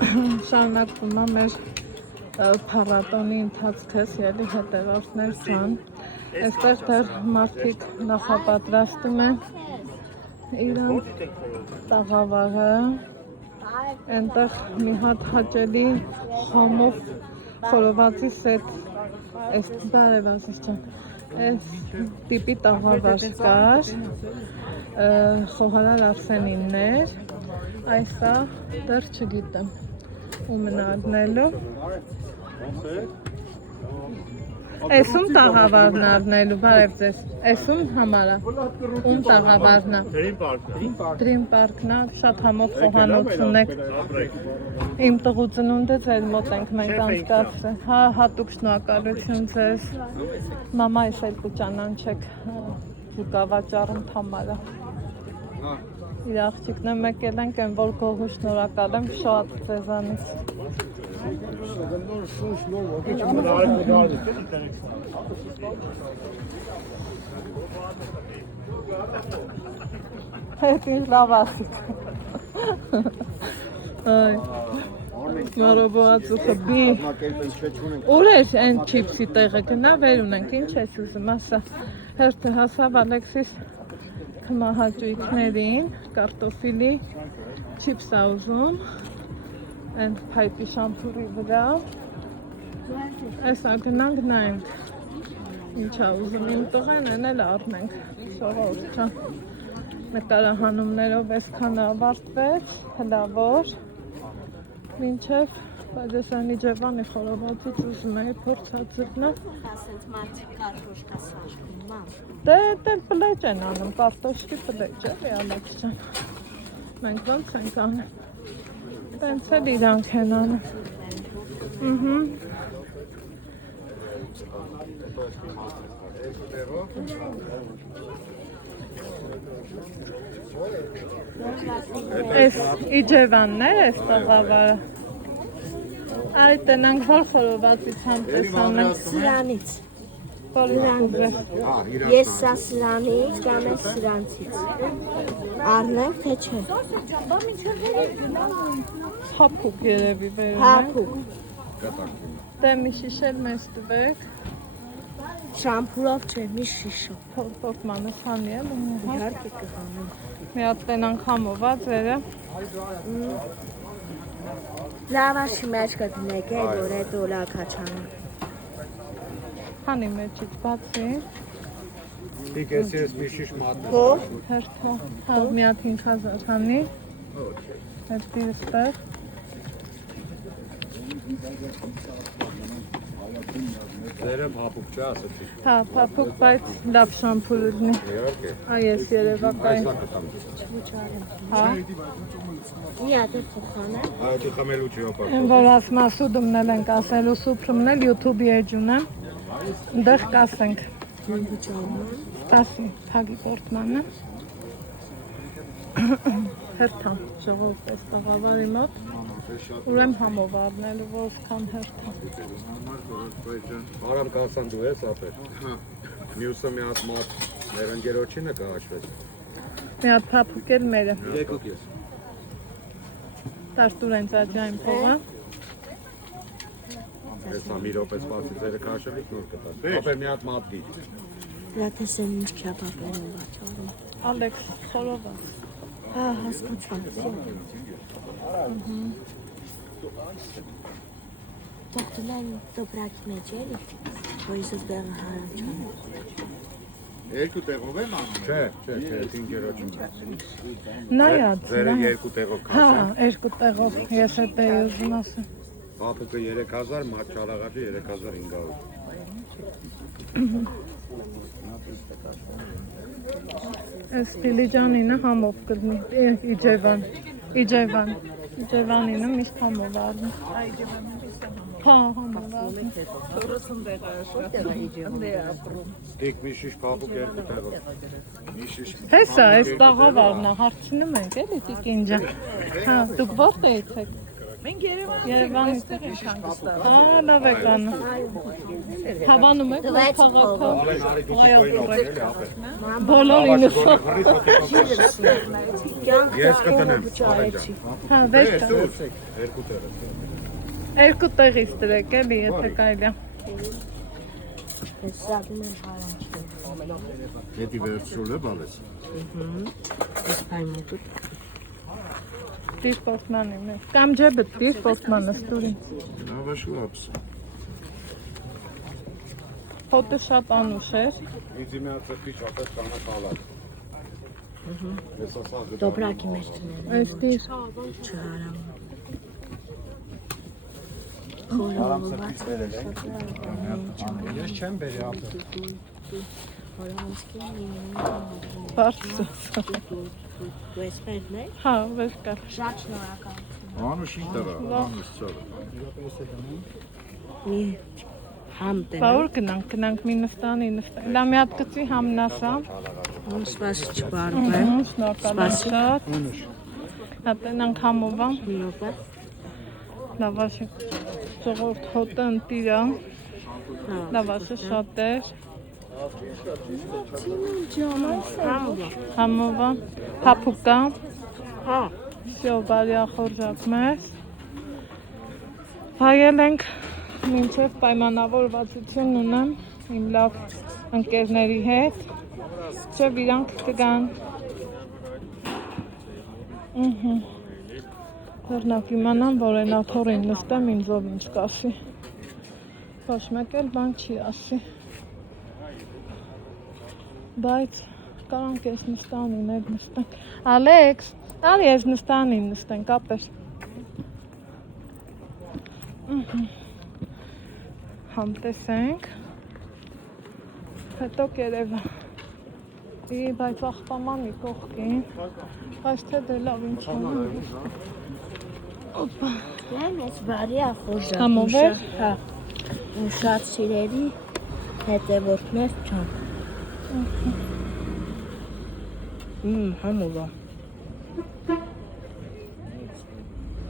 Շարունակվում է մեր փառատոնի ընթացքը, սիրելի հետևորդներ կան։ Այստեղ դեռ մարդիկ նախապատրաստում են իրանց տաղավարը։ Այնտեղ մի հատ հաճելի խոմով խորովածի սեթ, այս բարև Ազիզ ջան, այս տիպի տաղավար կար, խոհարար Արսենինն էր, այսա դեռ չգիտեմ ու մնարնելու։ Էսում տաղավարն առնելու, բարև ձեզ, էսում համարա, ում տաղավարն է։ Dream Park-ն է, շատ համով խոհանոց ունեք։ Իմ տղու ծնունդը ձեր մոտ ենք մենք անցկացրել։ Հա, հատուկ շնորհակալություն ձեզ։ Մամայիս էլ կճանաչեք զուգավաճառում Թամարա։ Իր աղջիկն եմ եկել ենք, այն որ գողու շնորհակալ եմ շատ ձեզանից։ Հետ ինչ լավ ասիք։ Մարոբոացու խբի։ Ուր էր այն չիպսի տեղը գնա, վեր ունենք, ինչ ես ուզում, ասա։ Հերթը հասավ Ալեքսիս քմահաճույքներին, կարտոֆիլի չիպս ա ուզում, այն փայտի շամփուրի վրա, այսա գնանք նայենք, ինչ ա ուզում, իմ տղեն են էլ առնենք, շողորդ չան, նկարահանումներով այսքան ավարտվեց, հլավոր, մինչև Պայդեսանի ջևանի խորովածից ուզում էի փորձածրնը։ Ասենց մարդիկ կարտոշկա սարքում, Դե էլ պլեջ են անում, կարտոշկի պլեջ է, Ալեքս ջան։ Մենք ոնց ենք անում։ Տենց էլ իրանք են անում։ Այս իջևանն է, այս տաղավարը։ Այդ տնանք որ խորովածից համտեսանենք։ Սրանից։ Բոլորը Ես սա սրանից կամ ես սրանցից։ Առնենք թե չէ։ հապուկ երևի վերում է։ Հապուկ։ Դե մի շիշել մեզ տվեք։ Շամփուրով չէ, մի շիշով։ Պորտմանը խանի եմ ու Իհարկե կխանեմ։ մի հատ տնանք համով ա ձերը։ Լավաշի մեջ կդնեք է, որ է դոլա կաչանը։ Հանի մեջից բացի։ Դիք ես մի շիշ մատնես։ Հով։ Հերթը, հա, մի հատ 5000 հանի։ Հերթի ստեղ։ Ձերը փափուկ չէ ասացի։ Հա, փափուկ, բայց լավ շամփուր ունի։ Իհարկե։ Այս երևակային։ Հա։ Մի հատ է խոխանը։ Այո, խմելու չի օպա։ Են որ ասմա սուդումն էլ ենք ասելու, սուպրումն էլ YouTube-ի էջ ունեմ։ Դեղ կասենք։ Ասի, թագի պորտմանը։ Հերթա, ժողով այս տաղավարի մոտ։ Ուրեմ համով առնելու, որքան հերթա։ Արամ կասան դու ես ապեր։ Հա։ Մյուսը մի հատ մոտ մեր ընկերոջինը կհաշվեց։ Մի հատ փափուկ էլ մերը։ Եկոք ես։ Տարտուր են ծաջային փողը։ Ես մի րոպե սպասի ձերը քաշելիք նոր կտաս։ Ապեր մի հատ մատ դի։ Լատեսեն ինչ չապապերով աչարում։ Ալեքս խորոված։ Հա, հասկացա։ Թողտուլեն դոբրակի մեջ էլի, որ իսուս դեղը հարան չանում։ Երկու տեղով եմ անում։ Չէ, ընկերոջին։ Նայած, Ձերը երկու տեղով հա, քաշեմ։ երկու տեղով, ես հետ էի ուզում ասեմ։ Փափուկը 3000, մատ չալաղաճը 3500։ Այս Դիլիջանինը համով կլնի, Իջևանինը միշտ համով առնի։ Հա, համով առնի։ Դիք մի շիշ փափուկ երկու տեղով։ Մի շիշ։ Հեսա, այս տաղավարն է, հարցնում ենք էլի տիկին ջան։ Հա, դուք որտեղից եք։ Մենք Երևանից ենք հանգստացել։ լավ եք անում։ Հավանում եք քաղաքը։ Բոլոր 90։ Ես կտնեմ, Չարեցի։ Հա, վեր կա։ երկու տեղ։ Երկու տեղից դրեք էլի, եթե կարելի է։ Ես զագում եմ հարանջի։ Դետի վերցրել է բալես։ Ես պայմուտը։ Դիր պորտմանը մեր։ Կամ ջեբը դիր պորտմանը ստուրին։ Նավաշլապս։ Հոտը շատ անուշ էր։ Ինձ իմը ծրտի շատը կանա կալատ։ Ես ասա Դոբրակի մեջ տները։ Այս դիր։ Չհարամ։ Ես չեմ բերի ապը։ Բարձր։ Դու ես մերն է։ Հա, վեր կա։ Շատ շնորհակալություն։ Անուշ ինտերա, անուշ ծորը։ Մի համ տենա։ Բա ուր գնանք մի նստան, նստան։ Դա մի հատ գծի համնասա։ Սպասի չբարբե։ Շնորհակալ եմ շատ։ Հատենանք համովա։ Մի րոպե։ Լավաշը ժողովուրդ հոտը ընտիրա։ Լավաշը շատ էր։ Համովա, հապուկա։ Հա։ Всё, բարյա խորժակ մեզ։ Հայել ենք մինչև պայմանավորվածություն ունեմ իմ լավ ընկերների հետ, չէ իրանք կգան։ Դեռնակ իմանամ, որ են աթորին նստեմ ինձով ինչ կասի։ Ոչ մեկ էլ բան չի ասի։ Բայց կարանք ես նստանին էլ նստենք։ Ալեքս, ալ ես նստանին նստենք, ապեր։ Համտեսենք։ Հետո կերևա։ Բայց աղբամանի կողքին։ Բայց թե դե լավ ինչ անեմ։ Օպա։ Լայն ես բարի ախորժակ։ Համով էր։ Հա։ Ու շատ սիրելի հետևորդներ չան։ Համովա։